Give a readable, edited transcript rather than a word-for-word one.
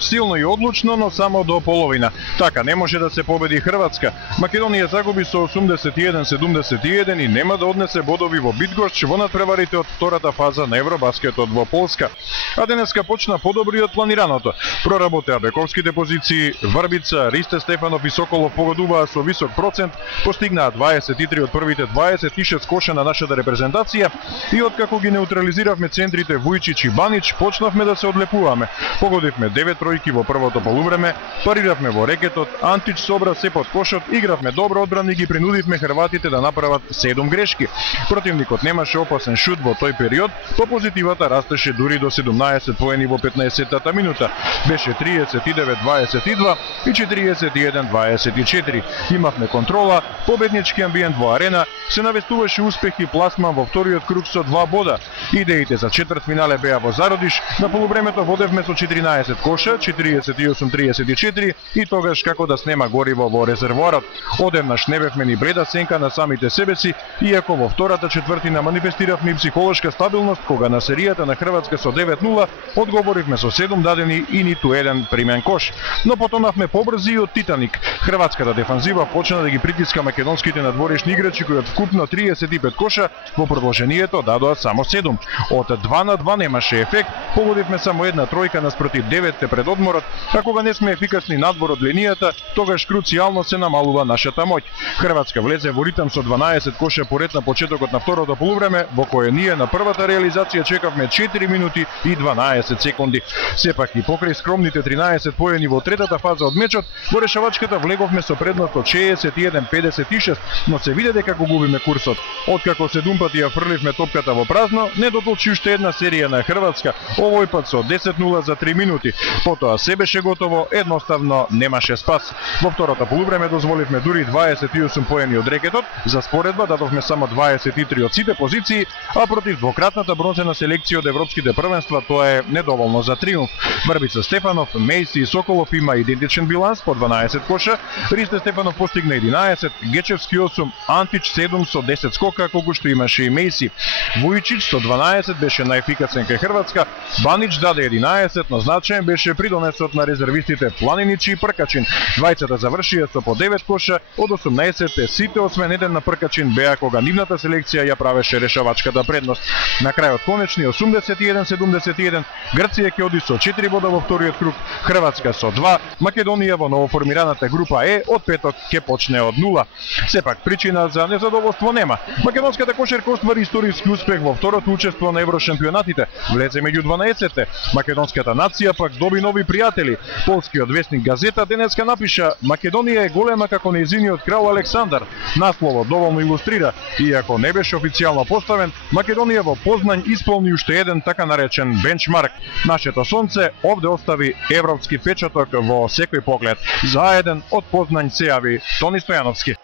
Силно и одлучно, но само до половина. Така не може да се победи Хрватска. Македонија загуби со 81-71 и нема да однесе бодови во Битгорщ во надпреварите од втората фаза на Евробаскетот во Полска. А денеска почна подобри од планираното. Проработеа бековските позиции, Врбица, Ристе Стефанов и Соколов погодуваа со висок процент, постигнаа 23 од првите 26 коша на нашата репрезентација и откако ги неутрализиравме центрите Вујчич и Банич, почнавме да се одлепуваме. Погодивме 9 тројки во првото полувреме, париравме во рекетот, Антич собра се под кошот, игравме добро одбрана и ги принудивме хрватите да направат 7 грешки. Противникот немаше опасен шут во тој период, по позитивата растеше дури до 17 поени во 15-тата минута. Беше 39-22 и 41-24. Имавме контрола, победнички амбиент во арена, се навестуваше успех и пласман во вториот круг со 2 бода. Идеите за четвртфинале беа во зародиш, на полувремето водевме со 14 коша, 48-34 и тогаш како да снема гориво во резервоарот. Одеднаш не бевме ни бледа сенка на самите себе си, иако во втората четвртина манифестиравме психолошка стабилност, кога на серијата на Хрватска со 9-0 одговоривме со 7 дадени и ниту еден примен кош. Но потонавме побрзи и од Титаник. Хрватската дефанзива почна да ги притиска македонските надворешни играчи кои од вкупно 35 коша во продолжението дадоа само 7. Од 2-2 немаше ефект, погодивме само една тројка наспроти 9 пред одморот, а кога не сме ефикасни надвор од линијата, тогаш круцијално се намалува нашата моќ. Хрватска влезе во ритам со 12 коша поред на почетокот на второто полувреме, во кое ние на првата реализација чекавме 4 минути и 12 секунди. Сепак и покрај скромните 13 поени во третата фаза од мечот, во решавачката влеговме со предност од 61-56, но се виде дека го губиме курсот. Откако 7 пати ја фрливме топката во празно, не дотолчи уште една серија на Хрватска, овој пат со 10-0 за 3 минути. Потоа се беше готово, едноставно немаше спас. Во второто полувреме дозволивме дури 28 поени од рекетот, за споредба дадовме само 23 од сите позиции, а против двократната бронзена селекција од европските првенства тоа е недоволно за триумф. Врбица Стефанов, Мејси и Соколов има идентичен биланс по 12 коша, Ристе Стефанов постигна 11, Гечевски 8, Антич 7 со 10 скока, колку што имаше и Мејси. Вујчич со 12 беше најефикасен кај Хрватска, Банич даде 11, но значаен беше придонесот на резервистите Планинич и Пркачин. Двајцата завршија со по 9 коша, од 18 сите освен еден на Пркачин беа кога нивната селекција ја правеше решавачката предност. На крајот конечни 81-71, Грција ќе оди со 4 бода во вториот круг, Хрватска со 2, Македонија во новоформираната група Е од петок ќе почне од 0. Сепак причина за незадоволство нема. Македонската кошерка оствари историски успех во второто учество на еврошампионатите, влезе меѓу 12-те. Македонската нација пак доби нови пријатели. Полскиот весник Газета денеска напиша: Македонија е голема како нејзиниот крал Александар. Насловот доволно илустрира, иако не беше официјално поставен, Македонија во Познањ исполни уште еден така наречен бенчмарк. Нашето сонце овде остави европски печаток во секој поглед. За еден од Познањ се јави Тони Стојановски.